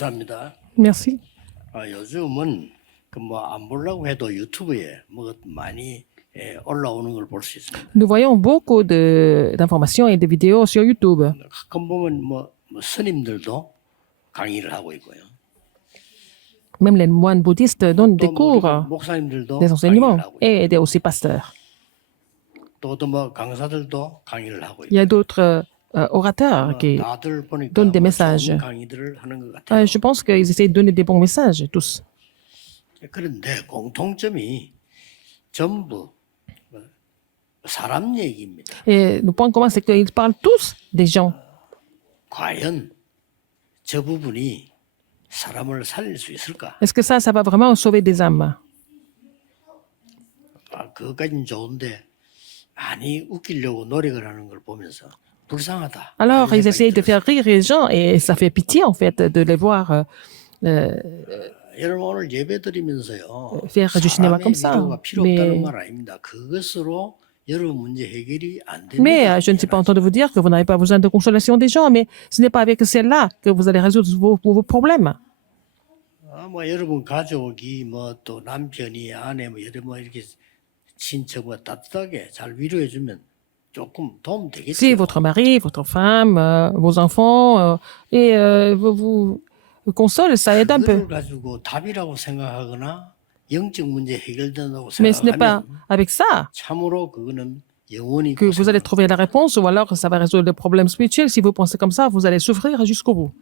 감사합니다. Merci. 요즘은 안 보려고 해도 유튜브에 많이 올라오는 걸 볼 수 있습니다. Nous voyons beaucoup d'informations et de vidéos sur YouTube. 가끔 보면 스님들도 강의를 하고 있고요. Même les moines bouddhistes donnent des 또 cours, 목사님들도 des 강의를 enseignements 하고 있고, et aussi pasteurs. 또 강사들도 강의를 하고 Il y a 있고, d'autres orateurs qui 다들 보니까 donnent des messages. 좋은 강의들을 하는 것 같아요. Je pense qu'ils essaient de donner des bons messages, tous. 그런데 공통점이 전부 사람 얘기입니다. Et le point commun, c'est qu'ils parlent tous des gens. 과연 저 부분이 사람을 살릴 수 있을까? Est-ce que ça va vraiment sauver des âmes? 그것까지는 좋은데 많이 웃기려고 노력을 하는 걸 보면서 불쌍하다. Alors, 이런 ils essayent de 생각이 faire rire les gens et ça fait pitié, en fait, de les voir 들었어요. 여러분 오늘 예배 드리면서요. faire du cinéma 사람의 comme ça. 위로가 필요 없다는 Mais, 말 아닙니다. 그것으로 여러분 문제 해결이 안 mais 됩니다. je ne suis pas en train de vous dire que vous n'avez pas besoin de consolation des gens, mais ce n'est pas avec celle-là que vous allez résoudre vos problèmes. 여러분 가족이 또 남편이 아내 이렇게 친척 따뜻하게 잘 위로해 주면 조금 도움 되겠죠. Si votre mari, votre femme, vos enfants vous consolent, ça aide un peu. 그걸 가지고 답이라고 생각하거나 영적 문제 해결된다고 Mais ce n'est pas 생각하면 avec ça 참으로 그거는 영원히 que vous allez trouver la réponse ou alors ça va résoudre le problème spirituel. Si vous pensez comme ça, vous allez souffrir jusqu'au bout.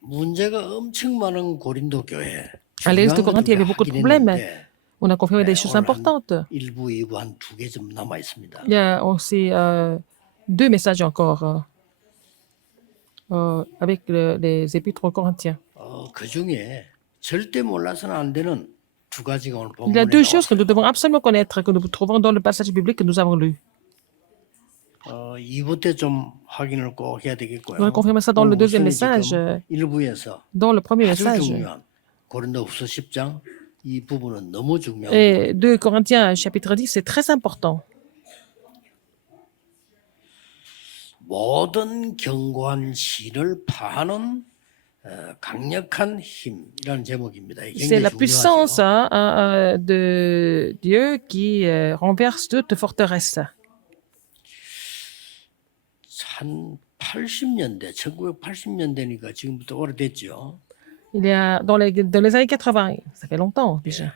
문제가 엄청 많은 고린도 교회. À l'église de 중요한 Corinthe, il y avait 것들 beaucoup de 하긴 problèmes. 했는데 On a confirmé des choses 오늘 importantes. 1부, 2부 한 2개 좀 남아 있습니다. Il y a aussi deux messages encore avec les épîtres aux Corinthiens. 그 중에 절대 몰라서는 안 되는 두 가지가 오늘 Il y a 본문에 deux choses que 나왔어요. nous devons absolument connaître, que nous trouvons dans le passage biblique que nous avons lu. 2부 때 좀 확인을 꼭 해야 되겠고요. On va confirmer ça dans le deuxième 우선은 message. 지금 1부에서 Dans le premier 아주 message. 중요한 고린도후서 10장 이 부분은 너무 중요한 Et 부분입니다. 2 Corinthiens chapitre 10, c'est très important. 모든 견고한 신을 파는 강력한 힘이라는 제목입니다. 이게 C'est la 굉장히 puissance 중요하죠. de Dieu qui renverse toute forteresse. 한 80년대, 1980년대니까 지금부터 오래됐죠. Il y a dans les années 80, ça fait longtemps déjà.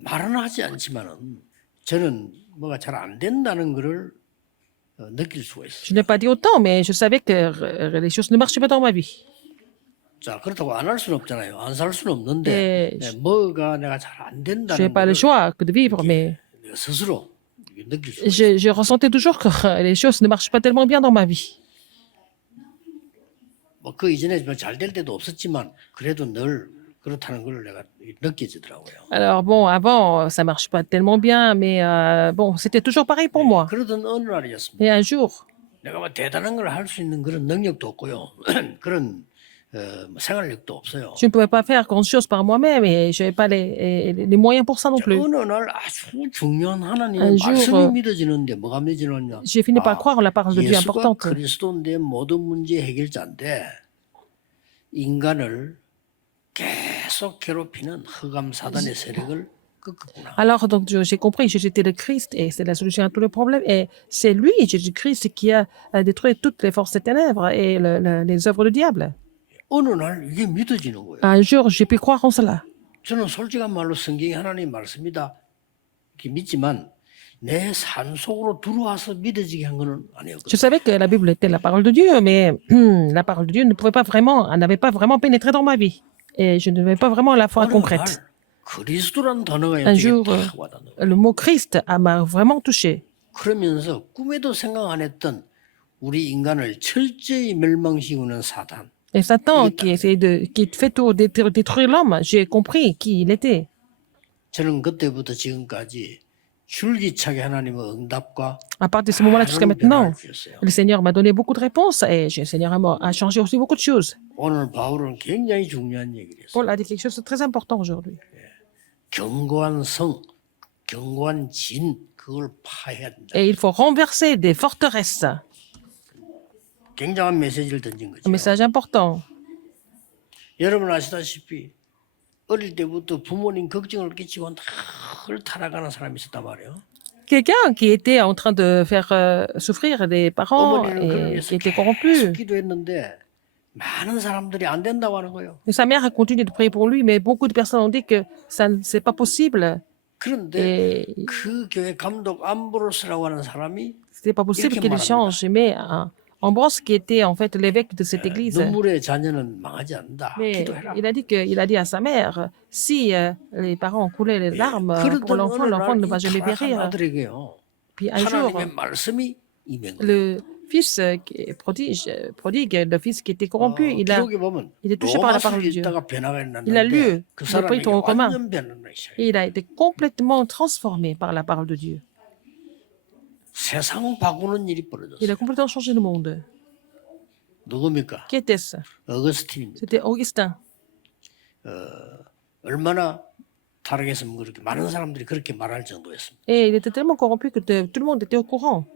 말은 하지 않지만은 저는 뭐가 잘 안 된다는 것을 느낄 수가 있어요. Je n'ai pas dit autant, mais je savais que les choses ne marchaient pas dans ma vie. 자, 그렇다고 안 할 수는 없잖아요. 안 살 수는 없는데 네. 뭐가 내가 잘 안 Je 된다는 n'ai pas le 걸 choix que de vivre, mais 내가 스스로 느낄 수가 있어요. je ressentais toujours que les choses ne marchent pas tellement bien dans ma vie. 그 이전에 잘 될 때도 없었지만 그래도 늘 그렇다는 걸 내가 느껴지더라고요. Alors bon, avant, ça marche pas tellement bien, mais bon, c'était toujours pareil pour moi. 그러던 어느 날이었습니다. Et un jour, 내가 대단한 걸 할 수 있는 그런 능력도 없고요. 그런 생활력도 없어요. je ne pouvais pas faire grand-chose par moi-même et je n'avais pas les moyens pour ça non plus. 어느 날 아주 중요한 하나님의 Un jour, 말씀이 믿어지는데 뭐가 믿어지느냐? J'ai fini par croire en la parole de Dieu 예수가 importante. 그리스도인데 모든 문제 해결자인데 인간을 계속 괴롭히는 흑암 사단의 세력을 꺾었구나. Alors, donc, j'ai compris, Jésus était le Christ et c'est la solution à tous les problèmes. Et c'est lui, Jésus-Christ, qui a détruit toutes les forces des ténèbres et les œuvres du diable. 어느 날 이게 믿어지는 거예요. Un jour, j'ai pu croire en cela. 저는 솔직한 말로 성경이 하나님 말씀이다 이렇게 믿지만 내 삶 속으로 들어와서 믿어지게 한 거는 Je 아니었거든요. savais que la Bible était la parole de Dieu, mais la parole de Dieu ne pouvait pas vraiment, elle n'avait pas vraiment pénétré dans ma vie. Et je n'avais pas vraiment la foi 어느 날 concrète. 그리스도라는 단어가 Un 이쪽에 jour, 탁 와닿는 거예요. le mot Christ m'a vraiment touché. 그러면서 꿈에도 생각 안 했던 우리 인간을 철저히 멸망시키는 사단. Et Satan, qui fait tout détruire l'homme, j'ai compris qui il était. 저는 그때부터 지금까지 줄기차게 하나님의 응답과 À partir de ce moment-là jusqu'à 많은 maintenant, 변화를 주셨어요. le Seigneur m'a donné beaucoup de réponses et le Seigneur a changé aussi beaucoup de choses. 오늘 바울은 굉장히 중요한 얘기를 했어요. Paul a dit quelque chose de très important aujourd'hui. 견고한 성, 견고한 진 그걸 파해야 된다. Et il faut renverser des forteresses. 굉장한 메시지를 던진 Un 거죠. message important. 여러분 아시다시피 어릴 때부터 부모님 걱정을 끼치고 늘 타락하는 사람이 있었단 말이에요. Quelqu'un qui était en train de faire souffrir des parents 어머니는 그를 et 위해서 qui était 계속 corrompu. 기도했는데 많은 사람들이 안 된다고 하는 거예요. Et sa mère a continué de prier pour lui, mais beaucoup de personnes ont dit que ça, c'est pas possible. 그런데 Et 그 교회 감독 암브로스라고 하는 사람이 c'était pas possible 이렇게 qu'il 말합니다. change. Mais Ambrose, qui était en fait l'évêque de cette église, 눈물의 자녀는 망하지 않는다. mais 기도해라. il a dit à sa mère, si les parents ont coulé les larmes pour 그러던 l'enfant, 어느 l'enfant ne va 날 이 jamais 타락한 périr. 아들에게요. Puis un jour, 하나님의 말씀이 임한 거예요. le fils qui est prodigue, le fils qui était corrompu, 기록에 보면 il est touché par la parole 로마서에 de Dieu. 있다가 변화가 Il a lu 일어났는데 그 le 사람에게 prêtre romain 완전 변화가 있어요. et il a été complètement transformé par la parole de Dieu. 세상 바꾸는 일이 Il 벌어졌어요. a complètement changé le monde. 누굽니까? Qui était-ce? 어거스틴입니다. C'était Augustin. 얼마나 타락했으면 그렇게 많은 사람들이 그렇게 말할 정도였습니다. Et il était tellement corrompu que tout le monde était au courant.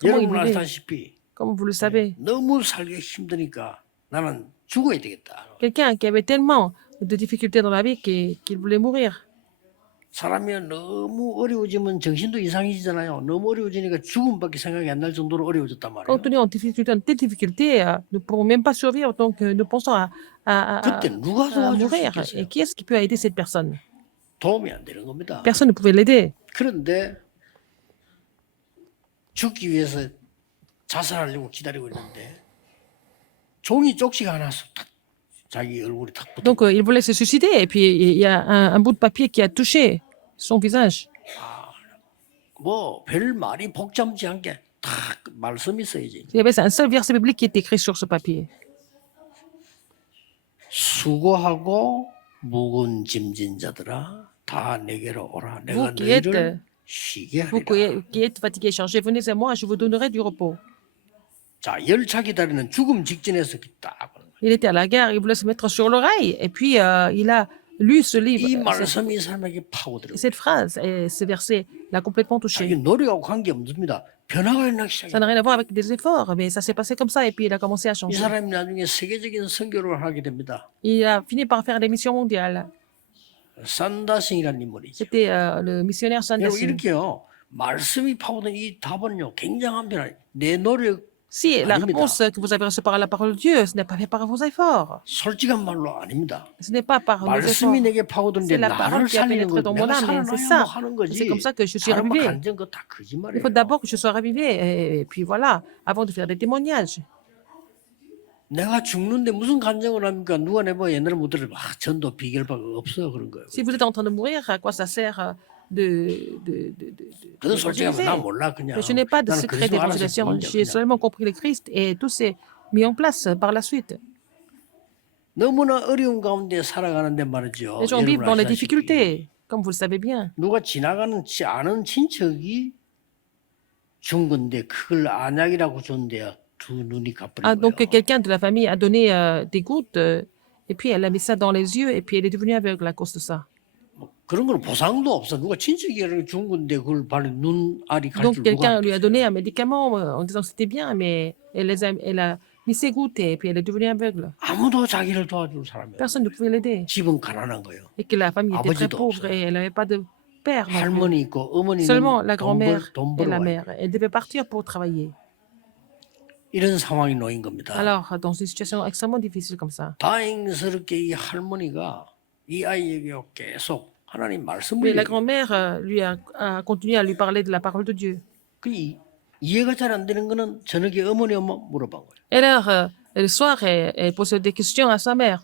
Comment il 여러분 vivait? 아시다시피 Comme vous le savez. 너무 살기 힘드니까 나는 죽어야 되겠다. Quelqu'un qui avait tellement de difficultés dans la vie qu'il voulait mourir. 사람이 너무 어려워지면 정신도 이상해지잖아요. 너무 어려워지니까 죽음밖에 생각이 안 날 정도로 어려워졌단 말이에요. Quand on est en difficulté, en telle difficulté, nous ne pourrons même pas survivre, donc nous pensons 그때 누가 à 도와줄 수 mourir. 있겠어요? Et qui est-ce qui peut aider cette personne? 도움이 안 되는 겁니다. Personne ne pouvait l'aider. 그런데 죽기 위해서 자살하려고 기다리고 있는데 종이 쪽지가 하나 탁 자기 얼굴이 탁 붙어. Donc il voulait se suicider, et puis il y a un bout de papier qui a touché son visage. 뭐별 말이 복잡지 않게 탁 말씀이 써야지. Il y avait un seul verset biblique qui était écrit sur ce papier. 수고하고 무거운 짐진 자들아 다 내게로 오라. 내가 Vous qui êtes, 너희를 쉬게 vous 하리라. qui êtes fatigués et chargés, venez à moi, je vous donnerai du repos. 자, 열차 기다리는 죽음 직전에서 딱 보는 거예요. Il était à la gare, il voulait se mettre sur l'oreille, et puis il a lu ce livre. 이 말씀이 이 사람에게 파고들어요. Cette phrase et ce verset l'a complètement touché. 자기 노력하고 관계 없습니다. 변화가 일어나기 Ça 시작해요. n'a rien à voir avec des efforts, mais ça s'est passé comme ça, et puis il a commencé à 이 changer. 사람이 나중에 세계적인 선교를 하게 됩니다. Il a fini par faire des missions mondiales. 산다싱이라는 인물이죠. C'était le missionnaire 여러분 Sanderson. 이렇게요. 말씀이 파고든 이 답은요. 굉장한 변화. 내 노력 Si la 아닙니다. réponse que vous avez reçue par la parole de Dieu, ce n'est pas fait par vos efforts. 솔직한 말로 아닙니다. Ce n'est pas par nos 말씀이 efforts. 내게 파고드는데 C'est la 나를 parole qui a 살리는 pénétré 거 dans mon 내가 âme, et c'est 살아나야 ça. 뭐 하는 거지. C'est comme ça que je suis 사람 arrivé. 간증 그거 다 Il 거짓말이에요. faut d'abord que je sois ravivé, et puis voilà, avant de faire des témoignages. 내가 죽는데 무슨 간증을 합니까? 누가 내 뭐 옛날에 못 들어. 전도 비결밖에 없어 그런 거예요. Si vous êtes en train de mourir, à quoi ça sert 그거 솔직히 d'évangéliser? 나 몰라 그냥. Mais je n'ai pas de 나는 secret 그리스도 알아서 d'évangélisation. 뭔지 J'ai 그냥. seulement compris le Christ, et tout s'est mis en place par la suite. 너무나 어려운 가운데 살아가는데 말이죠. Les gens vivent 여러분 dans les 아시다시피 difficultés, comme vous le savez bien. 누가 지나가는 아는 친척이 준 건데 그걸 안약이라고 줬는데 두 눈이 가버린 Ah, donc 거예요. quelqu'un de la famille a donné des gouttes, et puis elle a mis ça dans les yeux, et puis elle est devenue aveugle à cause de ça. 그런 거는 보상도 없어. 누가 친척이 준 건데 그걸 바로 눈알이 갈 Donc 줄 누가 quelqu'un lui a 알겠어요. donné un médicament en disant que c'était bien, mais elle a mis ses gouttes, et puis elle est devenue aveugle. 아무도 자기를 도와줄 사람이 없어. Personne ne pouvait l'aider. 집은 가난한 거예요. Et que la famille était très 아버지도 pauvre, 없어요. et elle n'avait pas de père non plus. 할머니 있고 어머니는 Seulement la 돈 grand-mère 돈 et 벌어 la 와요. mère. Elle devait partir pour travailler. 이런 상황이 놓인 겁니다. Alors, dans une situation extrêmement difficile comme ça. 다행스럽게 이 할머니가 이 아이에게 계속 하나님 Mais 말씀을 la 얘기해요. grand-mère lui a continué à lui parler de la parole de Dieu. 그 이해가 잘 안 되는 거는 저녁에 어머니 엄마 물어본 거예요. Et alors, le soir, elle posait des questions à sa mère,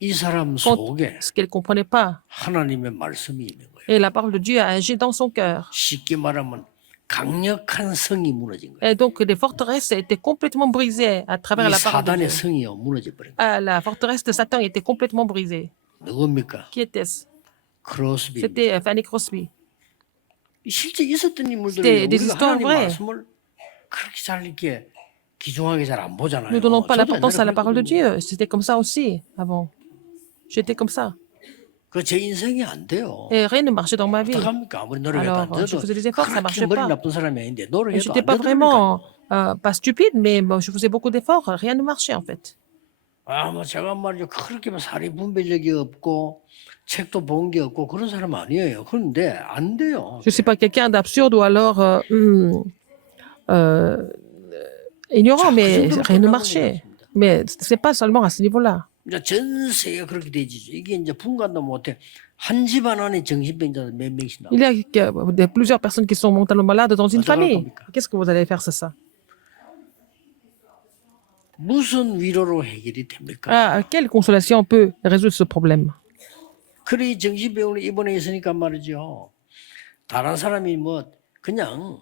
이 사람 Quand- 속에 ce qu'elle ne comprenait pas. 하나님의 말씀이 있는 거예요. Et la parole de Dieu a agi dans son cœur. 쉽게 말하면 강력한 성이 무너진 거예요. Et donc, les forteresses étaient complètement brisées à travers 이 la parole de 사단의 Dieu. 성이요 무너져 버린 거예요. Ah, la forteresse de Satan était complètement brisée. 누굽니까? Qui était-ce? 크로스비. C'était Fanny Crosby. 실제 있었던 C'était 인물들이 des 우리가 histoires 하나님 vraies. 말씀을 그렇게 잘 이렇게 귀중하게 잘 안 보잖아요. Nous ne donnons pas 저도 l'importance à la 옛날에 parole de 그랬거든요. Dieu. C'était comme ça aussi avant. J'étais comme ça. 그제 인생이 안 돼요. Et rien ne marchait dans ma vie. 어떡합니까? 아무리 노력해도 안 Alors, je 돼도 faisais des efforts, ça 그렇게 marchait 머리 pas. 나쁜 사람이 아닌데 Et 노력해도 j'étais 안 pas 되더라니까. vraiment pas stupide, mais bon, je faisais beaucoup d'efforts, rien ne marchait en fait. 아, 뭐 제가 말이죠. 그렇게 뭐 사리 분별력이 없고 책도 본 게 없고 그런 사람 아니에요. 그런데 안 돼요. Je ne suis pas quelqu'un d'absurde ou alors euh, ignorant, 자, 그 mais 정도로 rien ne 끝나는 marchait. 거였습니다. Mais c'est pas seulement à ce niveau-là. 이제 전 세계가 그렇게 되지죠. 이게 이제 분간도 못해. 한 집안 안에 정신병자 몇 명씩 나와. Il y a plusieurs personnes qui sont mentalement malades dans une 어떡할 famille. 겁니까? Qu'est-ce que vous allez faire, c'est ça? 무슨 위로로 해결이 됩니까? Quelle consolation peut résoudre ce problème? 그래 정신병원에 입원해 있으니까 말이죠. 다른 사람이 뭐 그냥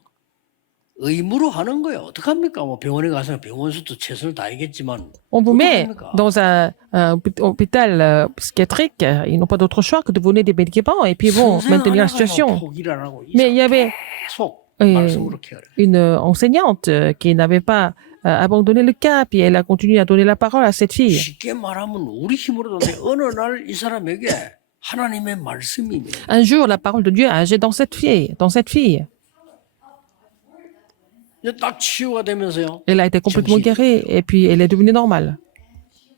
의무로 하는 거예요. 어떡합니까? 뭐 병원에 가서 병원수도 최선을 다하겠지만 On vous met 어떡합니까? dans un hôpital psychiatrique. Ils n'ont pas d'autre choix que de vous donner des médicaments et puis vont 선생 maintenir la 하나가 situation. 포기를 안 하고 Mais il y avait 계속 예. 말씀으로 케어를. une enseignante qui n'avait pas abandonné le cap et elle a continué à donner la parole à cette fille. 쉽게 말하면 우리 힘으로도 안 돼. 어느 날 이 사람에게 하나님의 말씀이 Un jour, la parole de Dieu a agi dans cette fille. 이제 딱 치유가 되면서요. Elle a été complètement guérie et puis elle est devenue normale.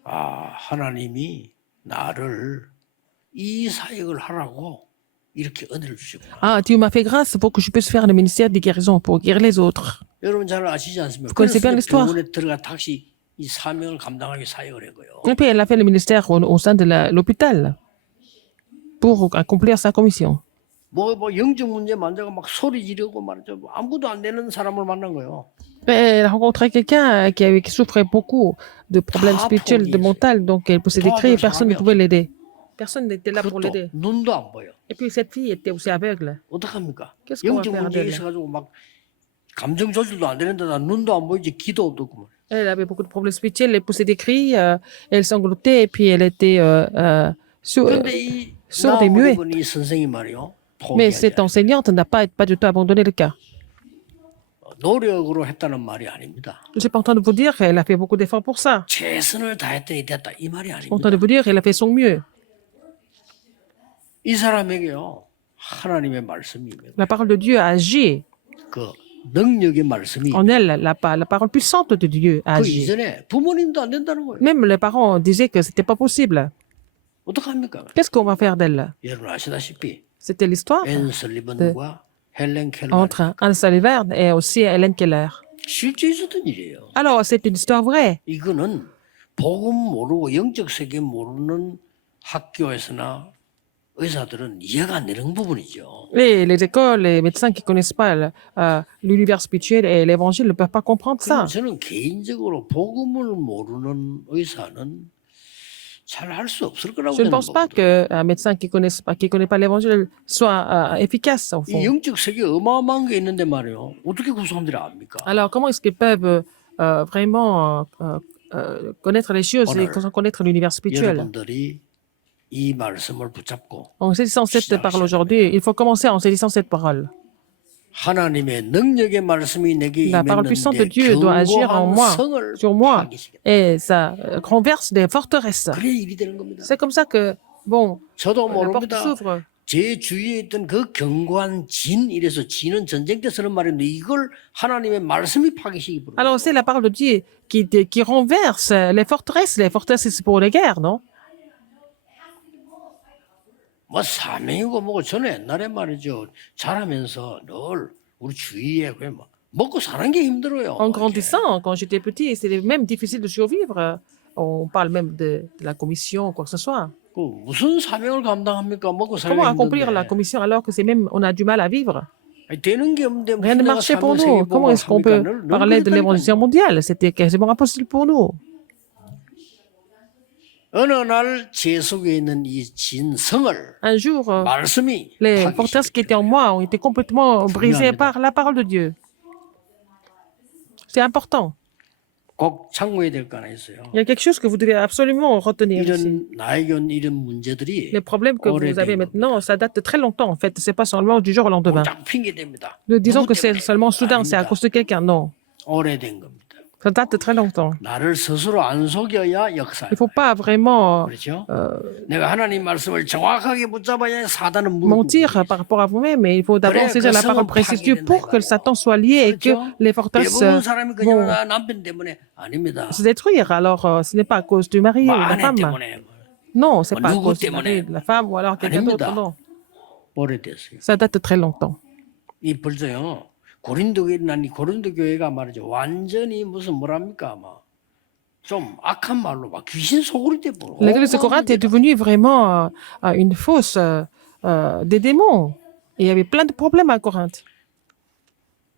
아, 하나님이 나를 이 사역을 하라고 이렇게 은혜를 주시구나. Ah, Dieu m'a fait grâce pour que je puisse faire le ministère de guérison, pour guérir les autres. 여러분 잘 아시지 않습니까? Vous connaissez bien 그래서 l'histoire. 병원에 들어가 다시 이 사명을 감당하게 사역을 한 거예요. Et puis elle a fait le ministère au sein de l'hôpital pour accomplir sa commission. 뭐 영적 문제 만져가 막 소리 지르고 말이죠. 뭐 아무도 안 되는 사람을 만난 거예요. Et elle a rencontré quelqu'un qui souffrait beaucoup de problèmes spirituels, de mental, donc elle possédait des cris et personne ne pouvait l'aider. Personne n'était là pour 그것도 l'aider. 눈도 안 보여. Et puis cette fille était aussi aveugle. 어떡합니까? Qu'est-ce qu'on va 영적 faire 문제 d'elle? 있어가지고 막 감정 조절도 안 되는데 나 눈도 안 보이지 기도 없고. Elle avait beaucoup de problèmes spirituels, elle poussait des cris, elle sanglotait et puis elle était 그런데 이 sourde et muette. 나무리본 이 선생이 말이요. Mais 포기하지 cette 않아요. enseignante n'a pas du tout abandonné le cas. 노력으로 했다는 말이 아닙니다. Je suis pas en train de vous dire qu'elle a fait beaucoup d'efforts pour ça. 최선을 다했더니 됐다 이 말이 Je suis en train de 아닙니다. vous dire qu'elle a fait son mieux. 이 사람에게요 하나님의 말씀이 La parole de Dieu a agi 그 능력의 말씀이 en elle. La parole puissante de Dieu a 그 agi. 이전에 부모님도 안 된다는 거예요. Même les parents disaient que c'était pas possible. 어떡합니까? Qu'est-ce qu'on va faire d'elle? 여러분 아시다시피 C'était l'histoire 앤 설리번과 헬렌 켈러 entre Anne Sullivan et aussi Hélène Keller. 실제 있었던 일이에요. Alors, c'est une histoire vraie. 이거는 복음 모르고 영적 세계 모르는 학교에서나 의사들은 이해가 안 되는 부분이죠. Les écoles, les médecins qui connaissent pas l'univers spirituel et l'évangile ne peuvent pas comprendre ça. 그래서 저는 개인적으로 복음을 모르는 의사는 잘 할 수 없을 거라고 Je ne 저는 pense pas 보거든요. qu'un médecin qui connaît pas l'évangile soit efficace, au fond. 이 영적 세계 어마어마한 게 있는데 말이에요. 어떻게 그 사람들이 압니까? Alors, comment est-ce qu'ils peuvent vraiment connaître les choses et connaître l'univers spirituel? 여러분들이 이 말씀을 붙잡고 En saisissant cette parole aujourd'hui, il faut commencer en saisissant cette parole. 하나님의 능력의 말씀이 내게 La parole puissante de 임했는데 Dieu doit agir en 견고한 moi, 성을 sur moi, 파기시켰다. et ça renverse des forteresses. 그래 일이 되는 겁니다. C'est comme ça que, bon, 저도 la porte 모릅니다. s'ouvre. 제 주위에 있던 그 견고한 진 이래서 진은 전쟁 때 쓰는 말인데 이걸 하나님의 말씀이 파기시키 부르는 Alors, c'est la parole de Dieu qui renverse les forteresses. Les forteresses, c'est pour les guerres, non? 뭐 사명이고 뭐고 저는 옛날에 말이죠 자라면서 늘 우리 주위에 그냥 뭐 먹고 사는 게 힘들어요. En grandissant, quand j'étais petit, c'était même difficile de survivre. On parle même de la commission, quoi que ce soit. 그 무슨 사명을 감당합니까? 먹고 살기 Comment accomplir la 힘든데. commission alors que c'est même, on a du mal à vivre? 아니, 되는 게 없는데 Rien ne 무슨 내가 marchait pour 사명 nous. 세계 Comment 보고를 est-ce qu'on 합니까? peut parler de 그랬다니까요. l'évangile mondial? C'était quasiment impossible pour nous. 어느 날 제 속에 있는 이 진성을 Un jour, 말씀이 les forteresses qui étaient en moi ont été complètement brisées 중요합니다. par la parole de Dieu. C'est important. 꼭 참고해야 될 거 하나 있어요. Il y a quelque chose que vous devez absolument retenir ici. 이런 나에게 온 이런 문제들이 Les problèmes que vous 오래된 avez 겁니다. maintenant, ça date de très longtemps en fait. C'est pas seulement du jour au lendemain. 딱 핑계 댑니다. Ne disons 누구 que c'est 때문에? seulement soudain, c'est à 아닙니다. cause de quelqu'un. Non. 오래된 겁니다. Ça date de très longtemps. 나를 스스로 안 속여야 역사예요. Il ne faut pas vraiment 그렇죠? 내가 하나님 말씀을 정확하게 붙잡아야 사단은 mentir 무릎 par rapport à vous-même, mais il faut d'abord saisir la parole précise de Dieu pour que le Satan soit lié et que les forteresses 대부분 사람이 그냥 vont 나 남편 때문에 아닙니다. se détruire. Alors, ce n'est pas à cause du mari 뭐 ou de la 아내 femme. 때문에 Non, c'est 뭐 pas à 누구 cause du mari, 때문에 de la femme ou alors quelqu'un d'autre. 아닙니다. Non, 오래됐어요. ça date de très longtemps. 이 벌써요. 고린도 교회 난 이 고린도 교회가 말이죠. 완전히 무슨 뭐랍니까 아마 좀 악한 말로 막 귀신 소굴이 돼 버려. L'église de Corinthe est devenue vraiment une fosse des démons. Et il y avait plein de problèmes à Corinthe.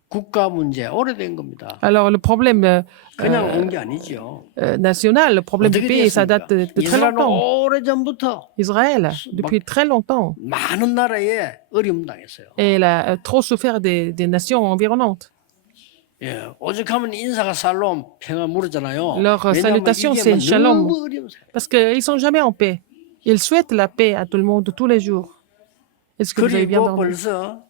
국가 문제 오래된 겁니다. Alors, le problème 그냥 온 게 아니죠. national, le problème du 어떻게 pays, ça date 됐습니까? de très 이스라엘은 longtemps. 오래 전부터 Israël, depuis très longtemps. 많은 나라에 어려움 당했어요. Et elle a trop souffert des nations environnantes. 예, 오죽하면 인사가 살롬 평화 물었잖아요. Leur 왜냐하면 salutation, 이게 c'est 막 shalom. 너무 어려운 사람. Parce qu'ils ne sont jamais en paix. Ils souhaitent la paix à tout le monde tous les jours. Est-ce que vous avez bien 그리고 entendu? 벌써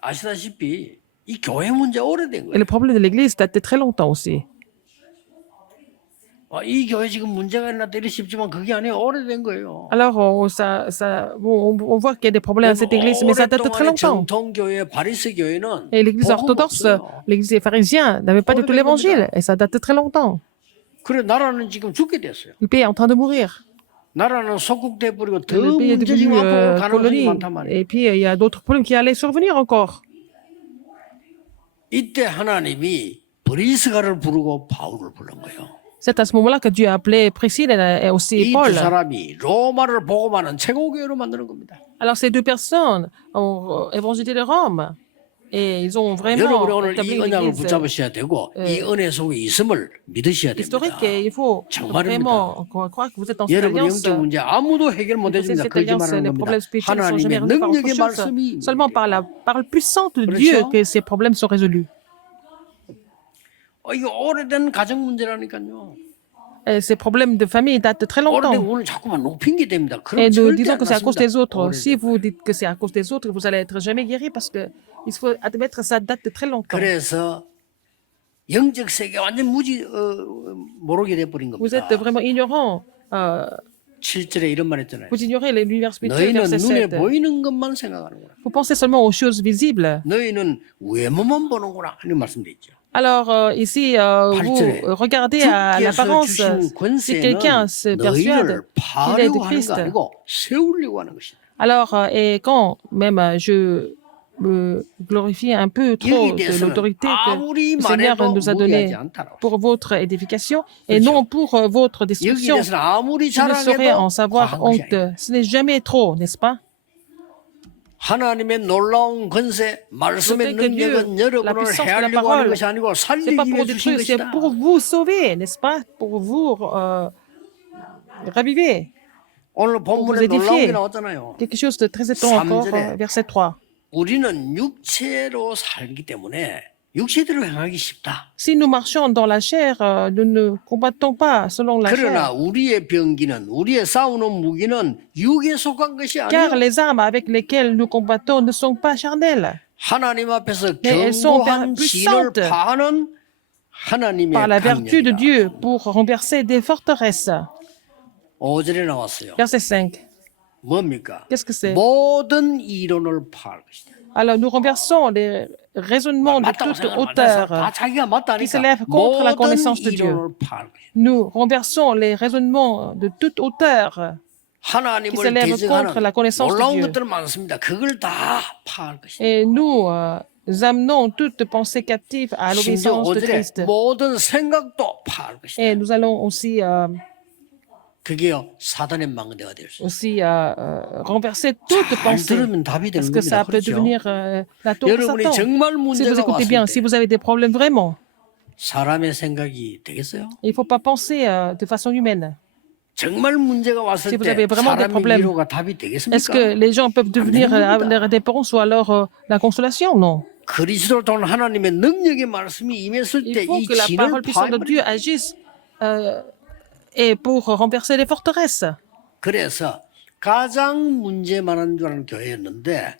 아시다시피 이 교회 문제 오래된 Et 거예요. le problème de l'Église date de très longtemps aussi. 이 교회 지금 문제가 일어났다 이리 싶지만 그게 아니에요. 오래된 거예요. Alors, on voit qu'il y a des problèmes à cette Église, mais ça date de très 오랫동안의 longtemps. 정통교회 바리새 교회는 Et l'Église 복음 orthodoxe, 없어요. l'Église des pharisiens n'avait pas du tout l'Évangile. Et ça date de très longtemps. 그래 나라는 지금 죽게 됐어요. Le pays est en train de mourir. 나라는 속국돼 버리고 더 Le pays est 문제 devenu 지금 앞으로 가능성이 colonie. 많단 말이에요. Et puis, il y a d'autres problèmes qui allaient survenir encore. 이때 하나님이 브리스가를 부르고 바울을 부른 거예요. C'est à ce moment-là que Dieu a appelé Priscille et aussi 이 Paul. 두 사람이 로마를 복음하는 최고교회로 만드는 겁니다. Alors, ces deux personnes ont évangélisé de Rome. Et ils ont vraiment 여러분이 오늘 établi 이 une 언약을 église 붙잡으셔야 되고 이 은혜 속에 있음을 믿으셔야 됩니다. historique. Et il faut vraiment croire que vous êtes dans cette 여러분 alliance. 영적 문제 아무도 해결 못 Cette 해줍니다. alliance, 거짓말하는 les 겁니다. problèmes spirituels ne sont jamais 하나님의 résolus par autre 능력의 chose. 말씀이 Seulement par la parole puissante de 그렇죠? Dieu que ces problèmes sont résolus. 이거 오래된 가정 문제라니까요. Et ces problèmes de famille datent de très longtemps. 오래된 오늘 자꾸만 높인 게 됩니다. 그럼 Et nous 절대 disons 안 que c'est à cause des autres. 낫습니다. Si vous dites que c'est à cause des autres, vous allez être jamais guéri parce que il faut admettre que ça date de très longtemps. 그래서 영적 세계 완전 모르게 돼버린 Vous 겁니다. êtes vraiment ignorant. 7절에 이런 말 했잖아요. Vous ignorez l'univers spirituel, 너희는 verset 눈에 7. 보이는 것만 생각하는구나. Vous pensez seulement aux choses visibles. 너희는 외모만 보는구나 하는 말씀도 있죠. Alors ici, vous regardez à 주께서 l'apparence. 주신 Si 권세는 quelqu'un se persuade 너희를 qu'il est de 파려고 하는 Christ, 거 아니고 세우려고 하는 것이다. alors, et quand même je me glorifie un peu trop 여기 de 대해서는 l'autorité que 아무리 le Seigneur 말해도 nous a 무리하지 donnée 않다라고. pour votre édification et 그렇죠. non pour votre 여기 destruction, 대해서는 아무리 je ne saurais en 잘하게도 savoir 과한 것이 아니다. honte. Ce n'est jamais trop, n'est-ce pas? 하나님의 놀라운 권세, 말씀의 Notez que Dieu, 능력은 la 여러분을 puissance de la 해하려고 하는 parole, 것이 아니고 c'est pas 살리기 pour 위해 주신 détruire, c'est 것이다. pour vous sauver, n'est-ce pas? Pour vous raviver. 오늘 본문에 vous 놀라운 édifier. 게 나왔잖아요. Quelque chose de très étonnant encore, 3절에. verset 3. 우리는 육체로 살기 때문에 육체대로 행하기 쉽다. Si nous marchons dans la chair, nous ne combattons pas selon la 그러나 chair. 우리의 병기는 우리의 싸우는 무기는 육에 속한 것이 Car 아니요 les armes avec lesquelles nous combattons ne sont pas charnelles. 하나님 앞에서 Mais elles sont 견고한 진을 puissantes 파하는 하나님의 Par la vertu de 강력이다. Dieu pour renverser des forteresses. 5절에 나왔어요. Verset 5. 뭡니까? Qu'est-ce que c'est? 모든 이론을 파할 것이다. Alors nous renversons les raisonnements de 맞다고 toute 생각하면 안 돼서 hauteur. 다 자기가 qui 맞다니까 s'élève contre la 모든 connaissance de Dieu. 이론을 파할 것이다. Nous renversons les raisonnements de toute hauteur qui 하나님을 s'élèvent contre la 대적하는 connaissance de 놀라운 Dieu. 것들은 많습니다. 그걸 다 파할 것이다. Et nous amenons toute pensée captive à 심지어 l'obéissance de 5절에 Christ. 모든 생각도 파할 것이다. Et nous allons aussi, 그게요 사단의 망대가 될 수 있어요. aussi renverser toute 잘 pensée. 들으면 답이 되는 Parce que ça 겁니다. peut 그렇죠? devenir la tour de 여러분이 Satan. 정말 Si vous 문제가 écoutez 왔을 bien, 때 si vous avez des problèmes vraiment, 사람의 생각이 되겠어요? il ne faut pas penser de façon humaine. 정말 문제가 왔을 Si vous 때 avez vraiment des 사람의 problèmes, 위로가 답이 Est-ce 되겠습니까? que les gens peuvent devenir 됩니다. la réponse ou alors la consolation? Non. 그리스도를 통한 하나님의 능력의 말씀이 임했을 Il 때 faut 이 que la 진을 parole puissante de Dieu 파해버려. agisse et pour renverser les forteresses. 그래서 가장 문제 많은 줄 아는 교회였는데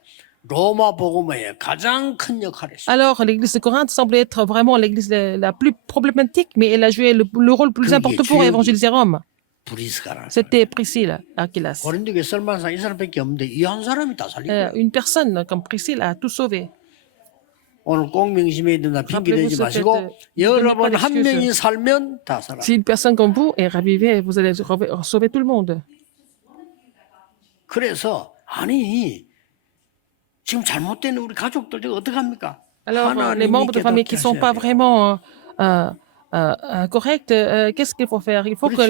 로마 복음화에 가장 큰 역할을 했어요. Alors, l'église de Corinthe semble être vraiment l'église la plus problématique, mais elle a joué le rôle le plus 그게 important pour 주역이- évangéliser Rome. 브리스가라는 사람. C'était Priscille, Aquilas. 고린도교회 썰만상 이 사람밖에 없는데 이 한 사람이 다 살린 거예요. Une personne comme Priscille a tout sauvé. 오늘 꼭 명심해야 된다. 핑계 대지 Rappelez-vous ce 마시고 fait, 여러분 donnez pas 한 d'excuses. 명이 살면 다 살아. Si une personne comme vous est ravivée, vous allez sauver tout le monde. 그래서 아니 지금 잘못된 우리 가족들 이거 어떡합니까? Alors, les membres de famille qui ne sont pas vraiment corrects, qu'est-ce qu'il faut faire? Il faut que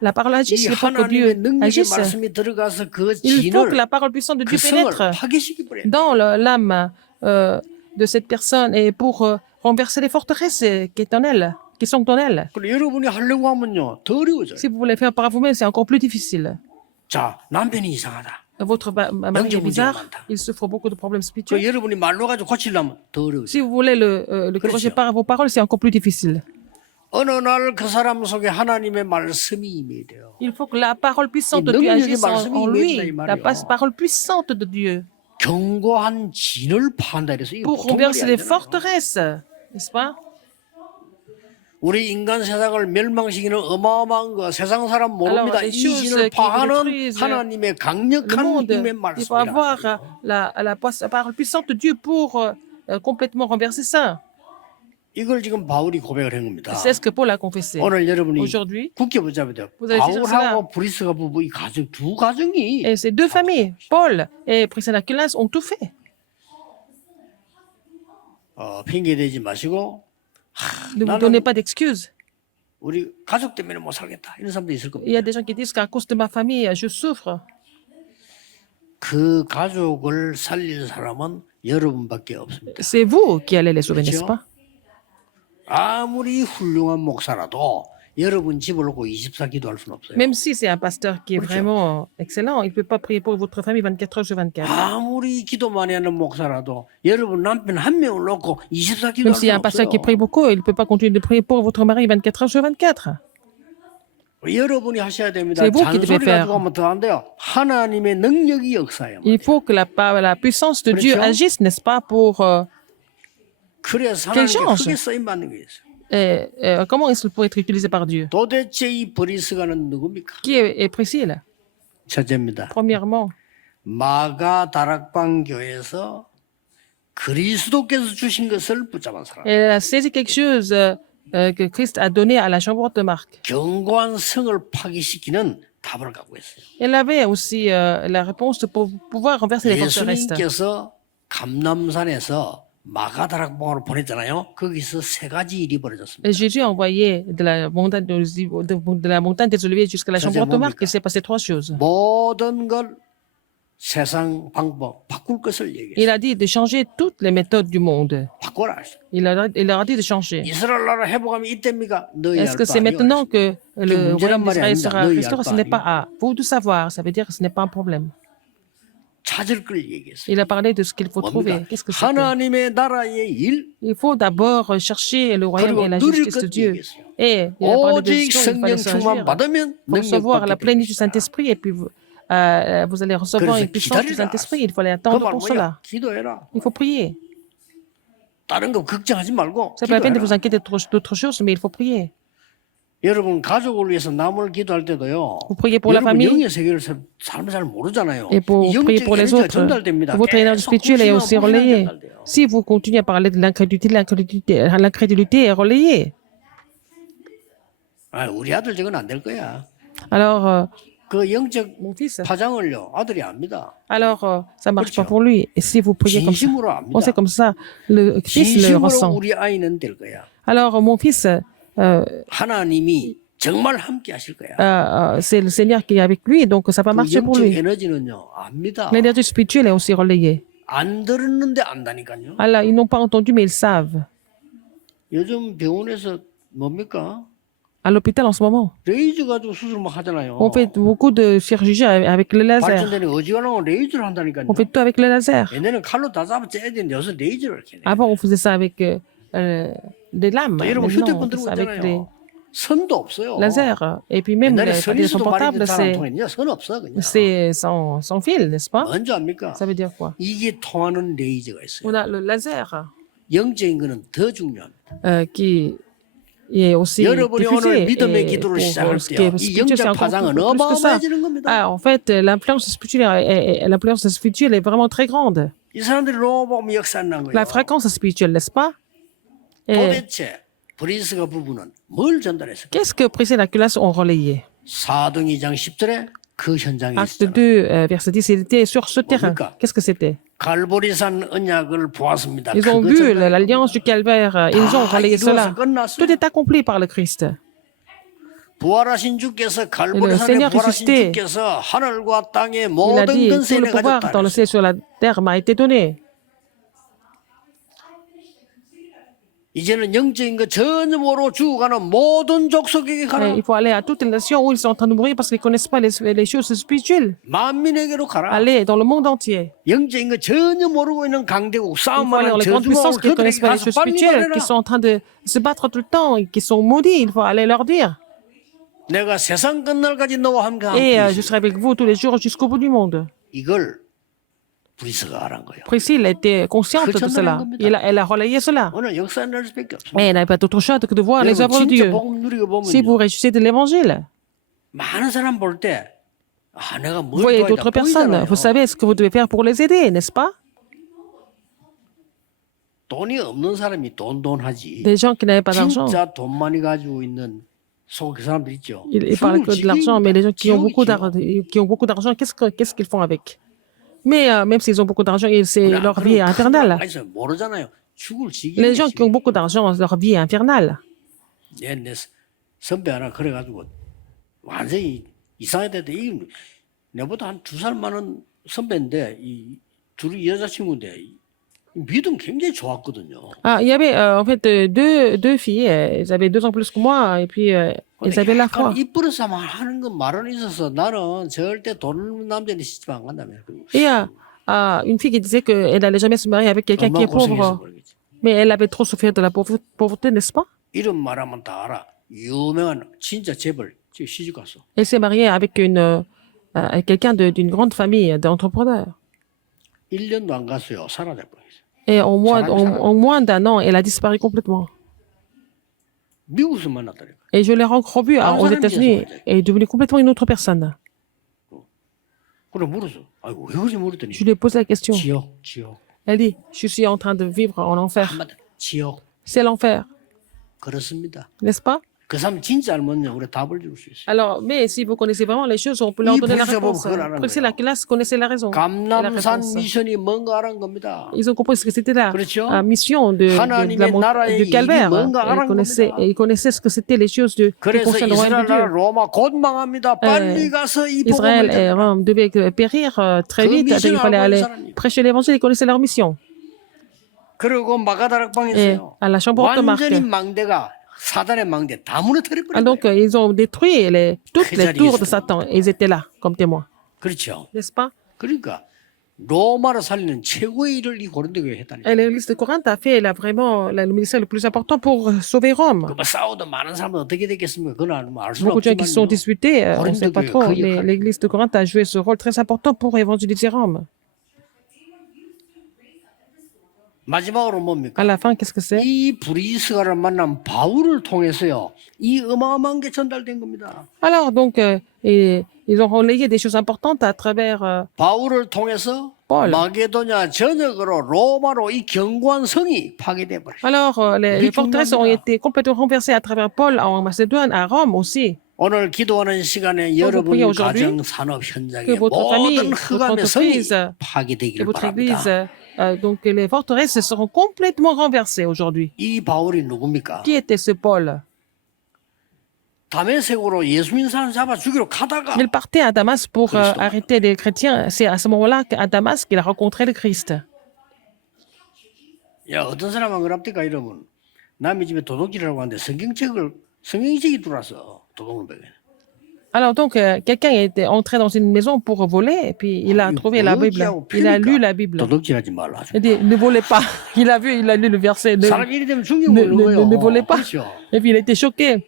la parole agisse, 이 il faut que 하나님의 Dieu 능력의 agisse. 말씀이 들어가서 그 Il faut que 진을 la parole puissante de 그 Dieu 성을 pénètre 파괴시켜버려야 돼. dans l'âme de cette personne et pour renverser les forteresses qui sont en elle. 그리고 여러분이 하려고 하면요 더 어려워져요. Si vous voulez faire par vous-même, c'est encore plus difficile. 자 남편이 이상하다. Votre mari est 영적 문제가 bizarre, 많다. il souffre beaucoup de problèmes 그 spirituels. 여러분이 말로 가지고 고치려면 더 어려워져요. Si vous voulez le corriger 그렇죠. par vos paroles, c'est encore plus difficile. 어느 날 그 사람 속에 하나님의 말씀이 임해야 돼요. Il faut que la parole puissante de 이 Dieu 능력의 agisse 말씀이 en lui, 임해야 된다, 이 la 말이에요. parole puissante de Dieu, 견고한 진을 파한다 그래서 이게 pour 보통 말이 renverser les 아니잖아요. forteresses, n'est-ce pas? 우리 인간 세상을 멸망시키는 어마어마한 거 세상 사람 모릅니다. Alors, les 이 choses 진을 qui 파하는 détruisent 하나님의 Le 강력한 monde, 힘의 il faut avoir 말씀이라. la parole puissante de Dieu pour complètement renverser ça. 이걸 지금 바울이 고백을 한 겁니다. C'est ce que Paul a confessé. 오늘 여러분이 Aujourd'hui, 굳게 붙잡아야 돼요. vous allez saisir 바울하고 브리스가 부부 이 가정 두 가정이 et ces deux familles, Paul et Priscilla Aquilas, ont tout fait. 핑계 대지 마시고 Ne vous 나는- donnez pas d'excuses. 우리 가족 때문에 못 살겠다 이런 사람도 있을 Il y 겁니다. a des gens qui disent qu'à cause de ma famille, je souffre. 그 가족을 살릴 사람은 여러분밖에 없습니다. C'est vous qui allez les sauver, n'est-ce 그렇죠? pas? 아무리 훌륭한 목사라도 여러분 집을 놓고 24 기도할 수는 없어요. Même si c'est un pasteur qui est 그렇죠. vraiment excellent, il ne peut pas prier pour votre famille 24 heures sur 24. 아무리 기도 많이 하는 목사라도 여러분 남편 한 명을 놓고 24 Même 기도할 s'il y a 수는 un pasteur qui 없어요. prie beaucoup, il ne peut pas continuer de prier pour votre mari 24 heures sur 24. 여러분이 하셔야 됩니다. C'est vous qui devez 잔소리 faire. 가지고 하면 더 안 돼요. 하나님의 능력이 역사해요. Il faut que la puissance de Dieu 그렇죠? agisse, n'est-ce pas, pour... 그래서 Quel 하나님께 change? 크게 쓰임 받는 게 있어요. comment est-ce qu'il peut être utilisé par Dieu? 도대체 이 브리스가는 누굽니까? Qui est Priscille? 첫째입니다. Premièrement, 마가 다락방 교회에서 그리스도께서 주신 것을 붙잡은 사람. elle a saisi quelque chose que Christ a donné à la chambre de Marc. 견고한 성을 파괴시키는 답을 갖고 있어요. Elle avait aussi la réponse pour pouvoir renverser les forteresses. 예수님께서 감남산에서 마가 다락방으로 보냈잖아요. 거기서 세 가지 일이 벌어졌습니다. Et Jésus a envoyé de la montagne des Oliviers jusqu'à la Ça, chambre c'est de Marc. 뭡니까? Il s'est passé trois choses. 모든 걸 세상 방법 바꿀 것을 얘기했어요. Il a dit de changer toutes les méthodes du monde. 바꿔라. Il leur a dit de changer. 이스라엘 나라 회복하면 이때입니까? 너희 Est-ce que c'est 알 바 maintenant 아니오. que le 문제란 royaume 말이 d'Israël 아닙니다. sera 너희 restauré? 알 Ce 바 n'est pas 아니오. à vous de savoir. Ça veut dire que ce n'est pas un problème. 찾을 걸 얘기했어요. Il a parlé de ce qu'il faut trouver. 뭡니까? Qu'est-ce que c'est? 하나님의 나라의 일, Il faut d'abord chercher le royaume 그리고 et la 누릴 justice de 것 Dieu. 얘기했어요. Et il a parlé de 오직 ce qu'il fallait 성령 se 충만 réjouir 받으면 pour recevoir la 능력받게 plénitude du 됩니다. Saint-Esprit et puis vous allez recevoir 그래서 une puissance du 기다리라. Saint-Esprit. Il fallait 그 attendre 말 pour 뭐야? cela. 기도해라. Il faut prier. 다른 거 걱정하지 말고 C'est pas la peine de 기도해라. vous inquiéter d'autres choses, mais il faut prier. 여러분 가족을 위해서 남을 기도할 때도요. Vous priez pour la 여러분 famille 영의 세계를 삶을 잘 모르잖아요. et pour 이 prier 영적 pour les 에너지가 autres. 전달됩니다. Votre énergie 계속 spirituelle est 불신앙, aussi 불신앙 relayée. 전달돼요. Si vous continuez à parler de l'incrédulité est relayée. 아, 우리 아들 저건 안 될 거야. Alors, 그 영적 mon fils, 파장을요 아들이 압니다. alors ça marche pas pour lui. Et si vous priez comme ça, 진심으로 압니다. pensez comme ça, le fils le 진심으로 ressent. 우리 아이는 될 거야. Alors, mon fils, 하나님이 정말 함께 하실 거야. c'est le Seigneur qui est avec lui, donc ça va 그 marcher pour 영적 lui. 에너지는요 압니다. L'énergie spirituelle est aussi relayée. 안 들었는데 안다니까요. Alors, ils n'ont pas entendu, mais ils savent. 요즘 병원에서 뭡니까? À l'hôpital en ce moment, 레이저 가지고 수술 막 하잖아요. on fait beaucoup de chirurgie avec le laser. 발전되는 어지간하면 레이저를 한다니까요. On fait tout avec le laser. 옛날에는 칼로 다 잡아 째야 되는데 요새 레이저를 이렇게 해. Avant, on faisait ça avec des lames. 여러분 Maintenant, 휴대폰 on fait 들고 ça avec 있잖아요. 선도 없어요. laser. Et puis même 옛날에 les téléphones 선인수도 말이 portables, 잘안 통했냐? 선 없어 그냥. c'est sans fil, n'est-ce pas? 뭔지 압니까? Ça veut dire quoi? 이게 통하는 레이저가 있어요. On a le laser 영적인 거는 더 중요합니다. qui est aussi 여러분이 오늘 diffusé. 믿음의 Et 기도를 pour 시작할 ce qui est 때요. 이 spirituel, c'est 영적 encore 파장은 plus que ça. 어마어마해지는 겁니다. Ah, en fait, l'influence spirituelle, l'influence spirituelle est vraiment très grande. 이 사람들이 로마 보면 역사난 거예요. La fréquence spirituelle, n'est-ce pas? Et 도대체 브리스가 부부는 뭘 전달했을까? qu'est-ce que Priscille et Aquilas ont relayé? 사도행 2장 10절에 그 현장에 Acte 있었잖아요. 2, verset 10, il était sur ce terrain. 뭡니까? Qu'est-ce que c'était? 갈보리산 언약을 보았습니다. Ils ont 그거 vu 전달했고. l'alliance du calvaire. Ils ont 다 relayé 이루어서 cela. 끝났어요. Tout est accompli par le Christ. 부활하신 주께서 갈보리산에 Seigneur 부활하신 ressuscité. 주께서 하늘과 땅의 Il a 모든 dit, tout 권세를 le pouvoir 가졌다. dans le ciel et sur la terre m'a été donné. 이제는 영적인 거 전혀 모르고 죽어가는 모든 족속에게 Et 가라. il faut aller à toutes les nations où ils sont en train de mourir parce qu'ils ne connaissent pas les choses spirituelles. 만민에게로 가라. Aller dans le monde entier. 영적인 거 전혀 모르고 있는 강대국 Il faut aller 싸움하는 dans les grandes puissances 저주왕을 qui ne 그들에게 connaissent pas les 가서 choses 빨리 spirituelles, 말해라. qui sont en train de se battre tout le temps et qui sont maudits. Il faut aller leur dire. 내가 세상 끝날까지 너와 함께 Et 함께 je serai avec vous tous les jours jusqu'au bout du monde. 이걸 브리스가 알은 거예요. Priscille était consciente de cela. Elle a relayé cela. 오늘 역사 낼 수밖에 없습니다. Et elle n'avait pas d'autre choix que de voir les 여러분 œuvres de 진짜 Dieu. 복음 누리고 Si vous 보면요. réussissez de l'évangile, 많은 사람 볼 때 내가 vous 뭘 voyez 도와야 d'autres personnes. 보이잖아요. Vous savez ce que vous devez faire pour les aider, n'est-ce pas? 돈이 없는 사람이 돈하지. Des gens qui n'avaient pas d'argent. 진짜 돈 많이 가지고 있는 속 사람들 있죠. Ils parlent que de l'argent, mais les gens qui ont beaucoup d'argent, qu'est-ce qu'ils font avec? Mais même s'ils ont beaucoup d'argent, leur vie est infernale. 모르잖아요. 죽을 Les gens 지경이지. qui ont beaucoup d'argent, leur vie est infernale. 내 선배 하나 그래가지고 완전히 이상하대. 이 내보다 한 2살 많은 선배인데 이 둘이 여자친구인데 믿음 굉장히 좋았거든요. Ah, il y avait en fait deux filles. Elles avaient 2 ans plus que moi, et puis elles avaient la foi. 이쁘려서만 하는 건 말은 있어서 나는 절대 돈 없는 남자는 시집 안 간다며. Et une fille qui disait qu'elle n'allait jamais se marier avec quelqu'un qui 얼마나 est 고생해서 pauvre. 그러겠지. Mais elle avait trop souffert de la pauvreté, n'est-ce pas? 이름 말하면 다 알아. 유명한 진짜 재벌 시집 갔어. Elle s'est mariée avec avec quelqu'un d'une grande famille d'entrepreneurs. 1년도 안 갔어요. 사라져 버렸어요. Et en moins d'un an, elle a disparu complètement. 미국에서 만났다니까. Et je l'ai revue aux États-Unis et est devenue complètement une autre personne. 그래 물었어. 아이고 왜 그러지 물었더니 Je lui ai posé la question. 지옥. Elle dit, je suis en train de vivre en enfer. 한마디 지옥. C'est l'enfer, 그렇습니다. n'est-ce pas? 그 사람 진짜 알면요, 우리 답을 줄 수 있어요. Alors, mais si vous connaissez vraiment les choses, on peut leur donner la réponse. Priscille Aquilas connaissait la raison. 감남산 미션이 뭔가 알은 겁니다. Ils ont compris ce que c'était la 그렇죠? mission du calvaire. Ils connaissaient ce que c'était les choses qui 그래서 concernent le royaume de 이스라엘 Dieu. 로마 곧 망합니다. 빨리 가서 이 Israël 복음을 et 전하라. Rome devaient périr très vite. Il fallait aller prêcher l'évangile. Ils connaissaient leur mission. 그리고 Et 마가다락방에서요. à la chambre haute de Marc. 완전히 망대가 사단의 망대 다 무너뜨려 버린 Donc, 거예요. ils ont détruit toutes les tours de Satan. Ils étaient là comme témoins. 그렇죠. N'est-ce pas? 그러니까 로마를 살리는 최고의 일을 이 고린도 교회 했다니까. Et l'église de Corinthe a fait vraiment le ministère le plus important pour sauver Rome. 뭐 싸우던 많은 사람은 어떻게 됐겠습니까? 그건 알수 Beaucoup de gens qui se sont 없지만요. disputés, on ne sait pas trop, 그 mais 역할. l'église de Corinthe a joué ce rôle très important pour évangéliser Rome. 마지막으로 뭡니까? À la fin, qu'est-ce que c'est? 이 브리스가를 만난 바울을 통해서요. 이 어마어마한 게 전달된 겁니다. Alors, donc, ils ont relayé des choses importantes à travers 바울을 통해서 Paul. 마게도냐 전역으로 로마로 이 견고한 성이 파괴돼 버렸어요. Alors, les forteresses ont été complètement renversées à travers Paul en Macédoine, à Rome aussi. 오늘 기도하는 시간에 priez 여러분 aujourd'hui 가정 산업 현장에 que votre famille, 모든 votre 흑암의 성이 entreprise, que 파괴되기를 votre église, 바랍니다. donc les forteresses seront complètement renversées aujourd'hui. 이 바울이 누굽니까? Qui était ce Paul? 다메섹으로 예수 믿는 사람 잡아 죽이러 가다가 Il partait à Damas pour arrêter des chrétiens. C'est à ce moment-là qu'à Damas qu'il a rencontré le Christ. 야 어떤 사람은 그럽니까 이러면 남의 집에 도둑질하고 하는데 성경책이 들어와서 도둑을 배게. Alors donc, quelqu'un était entré dans une maison pour voler et puis il a trouvé la Bible. Il a lu la Bible. 도둑질하지 말라. Il dit, ne volez pas. Il a lu le verset. 사람 일이 되면 죽이면 Ne volez pas. 그렇죠. Et puis il était choqué.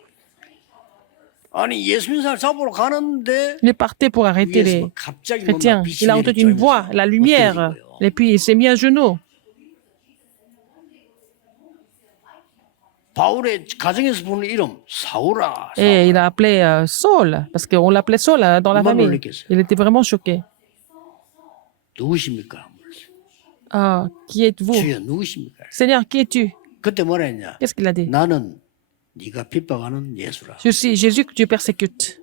아니 예수 사람 잡으러 가는데 Il est parti pour arrêter 위에서 les 막 갑자기 chrétiens. 빛이 Il a entendu une voix, 내리쬐면서 la lumière, 엎드린 거예요. et puis il s'est mis à genoux. 바울의 가정에서 부르는 이름 사울아. Et il a appelé Saul, parce qu'on l'appelait Saul dans la Comment famille. 놀랬겠어요? Il était vraiment choqué. 누구십니까? Ah, qui êtes-vous? 주여 누구십니까? Seigneur, qui es-tu? 그때 뭐라 했냐? Qu'est-ce qu'il a dit? 나는 네가 핍박하는 예수라. Je suis Jésus que tu persécutes.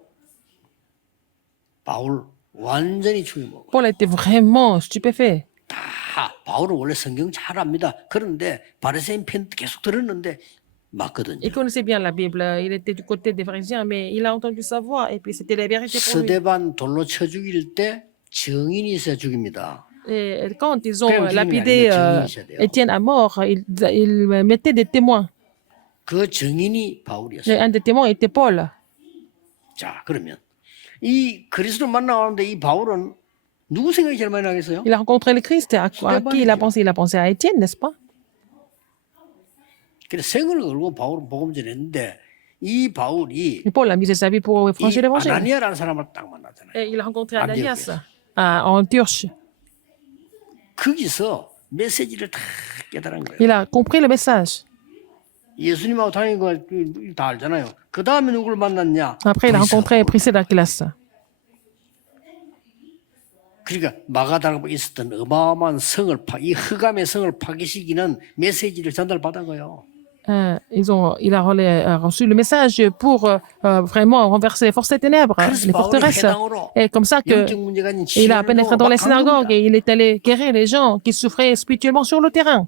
바울 완전히 충이 먹어. Paul a été vraiment stupéfait. 다 바울은 원래 성경 잘 압니다. 그런데 바리새인 편 계속 들었는데 맞거든요. Il connaissait bien la Bible. Il était du côté des pharisiens, mais il a entendu sa voix et puis c'était la vérité pour lui. 스데반 돌로 쳐 죽일 때 증인이 있어 죽입니다. Et quand ils ont Frère, vous lapidé imaginez, Étienne à mort, ils mettaient des témoins. 그 증인이 Et 바울이었어요. un des témoins était Paul. 자, 그러면 이 그리스도 만나는데 이 바울은 누구 생각이 제일 많이 나겠어요? Il a rencontré le Christ. À qui il a pensé? Il a pensé à Étienne, n'est-ce pas? 그래서 생을 걸고 바울은 복음 전했는데 이 바울이 Et Paul a misé sa vie pour 이 franchir l'évangile. 아나니아라는 사람을 딱 만나잖아요. Et il a rencontré Antioche. Ananias en Antioche. 거기서 메시지를 다 깨달은 거예요. Il a compris le message. 예수님하고 다니는 거 다 알잖아요. 그 다음에 누구를 만났냐? Après, il a rencontré Priscilla d'Aquilas. 그러니까 마가다라고 있었던 어마어마한 성을 이 흑암의 성을 파괴시키는 메시지를 전달받은 거예요. Il a reçu le message pour vraiment renverser les forces des ténèbres, 그래서 les 바울이 forteresses. 회당으로 Et comme ça que 영적 문제가 아닌 il a pénétré dans les 치유를 막 synagogues 간 et 겁니다. il est allé guérir les gens qui souffraient spirituellement sur le terrain.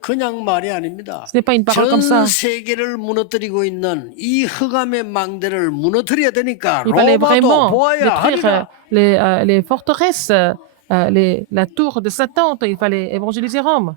그냥 말이 아닙니다. Ce n'est pas une parole comme ça. 전 세계를 무너뜨리고 있는 이 흑암의 망대를 무너뜨려야 되니까 Il fallait 로마도 vraiment 보아야 détruire 하리라. les forteresses, la tour de Satan. Il fallait évangéliser Rome.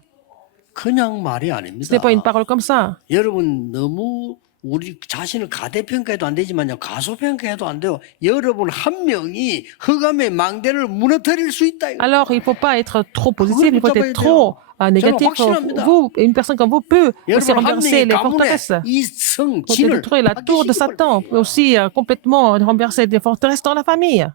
그냥 말이 Ce 아닙니다. n'est pas une parole comme ça. 여러분 너무 우리 자신을 가대평가해도 안 되지만요. 가소평가해도 안 돼요. 여러분 한 명이 흑암의 망대를 무너뜨릴 수 있다. 이거. Alors, il ne faut pas être trop positif, il faut être trop négatif. 확신합니다. Une personne comme vous peut aussi 여러분 한 renverser 명이 les 가문에 forteresses. 이성 Pour 진을 détruire la tour de Satan, peut aussi complètement renverser des forteresses dans la famille.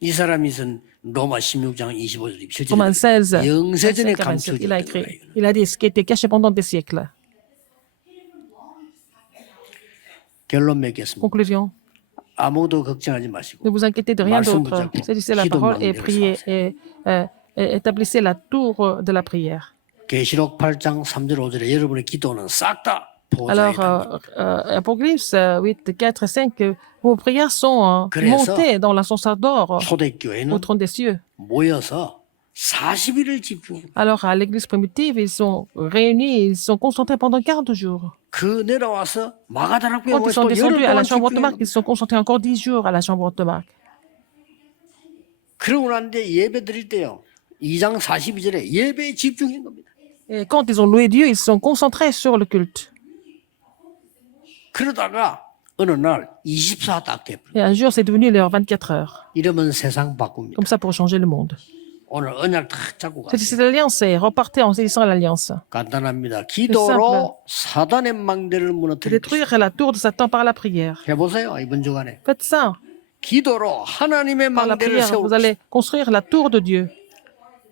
이 사람이 쓴 로마 16장 25절 실제 Romains 16, 영세전에 25, 27, il a 감춰졌던 écrit. 거예요. Il a dit ce qui était caché pendant des siècles. 결론 맺겠습니다. Conclusion. 아무도 걱정하지 마시고 Ne vous inquiétez de rien 말씀 d'autre. 붙잡고 Saisissez la 기도 parole et 망대를 priez 쌓으세요. et établissez la tour de la prière. 계시록 8장 3절 5절에 여러분의 기도는 싹 다 보좌에 Alors, 담겨. Apocalypse 8, 4 et 5, vos prières sont 그래서 montées dans l'ascenseur d'or 초대교회는 au trône des cieux. 모여서 40일을 집중해. Alors, à l'église primitive, ils sont réunis, ils sont concentrés pendant 40 jours. 그 내려와서 마가다락교회 Quand ils sont 모여서 또 열흘 descendus à la 동안 chambre haute de 집중해. Marc, ils sont concentrés encore 10 jours à la chambre haute de Marc. 그러고 난데 예배 드릴 때요. 2장 42절에 예배에 집중한 겁니다. Et quand ils ont loué Dieu, ils sont concentrés sur le culte. 그러다가 어느 날 24 딱 돼버려. Et un jour, c'est devenu leur 24 heures. 이러면 세상 바꿉니다. Comme ça, pour changer le monde. 오늘 언약 탁 잡고 가세요. Saisissez l'alliance et repartez en saisissant l'alliance. 간단합니다. 기도로 사단의 망대를 무너뜨리고 Détruire la tour de Satan par la prière. 해보세요. 이번 주간에. Faites ça. 기도로 하나님의 Par la 망대를 prière, vous 세우고 allez construire la tour de Dieu.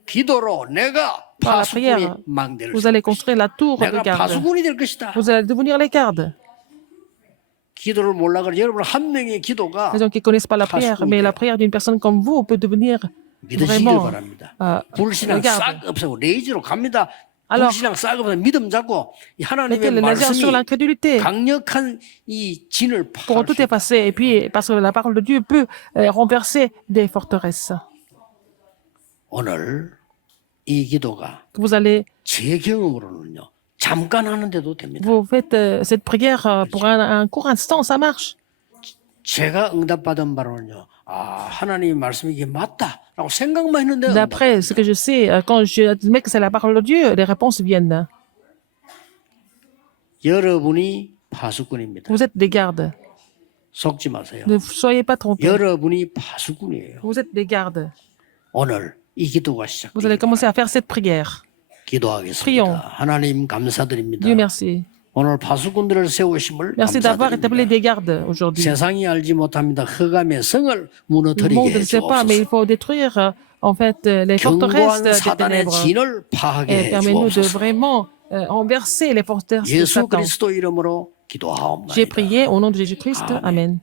기도로 내가 Par la 파수꾼의 prière, 망대를 vous allez 세우고 construire la tour de 내가 garde. 파수꾼이 될 것이다. Vous allez devenir les gardes. 기도를 몰라 그래 여러분 한 명의 기도가 Les gens qui ne connaissent pas la prière, mais la prière d'une personne comme vous peut devenir 믿으시길 vraiment 바랍니다. les 불신앙 gardes. 싹 없애고 레이저로 갑니다. Alors, 불신앙 싹 없애고 믿음 잡고 이 하나님의 mettez le laser sur 말씀이 l'incrédulité 강력한 이 진을 pour 파할 tout 수 있다. effacer. Et puis, parce que la parole de Dieu peut renverser des forteresses. 오늘 이 기도가 Vous allez, 제 경험으로는요. 잠깐 하는데도 됩니다. vous faites cette prière pour un court instant, ça marche. 제가 응답받은 바로는요. 아 하나님의 말씀이 이게 맞다라고 생각만 했는데 D'après ce que je sais, quand je admets que c'est la parole de Dieu, les réponses viennent. 여러분이 파수꾼입니다. Vous êtes des gardes. 속지 마세요. Ne soyez pas trompés. 여러분이 파수꾼이에요. Vous êtes des gardes. 오늘 이 기도가 Vous allez 시작됩니다. commencer à faire cette prière. 기도하겠습니다. Prions. 하나님 감사드립니다. Dieu merci. 오늘 파수꾼들을 세우심을 Merci d'avoir établi 감사드립니다. des gardes aujourd'hui. 세상이 알지 못합니다. 흑암의 성을 Le 무너뜨리게 monde ne sait pas, mais il 해주옵소서. faut détruire en fait les forteresses 견고한 des 사단의 ténèbres. 진을 파하게 Et permets-nous de 해주옵소서. vraiment renverser les forteresses de 예수 Satan. 그리스도 이름으로 기도하옵나이다. J'ai prié au nom de Jésus-Christ. Amen. Amen.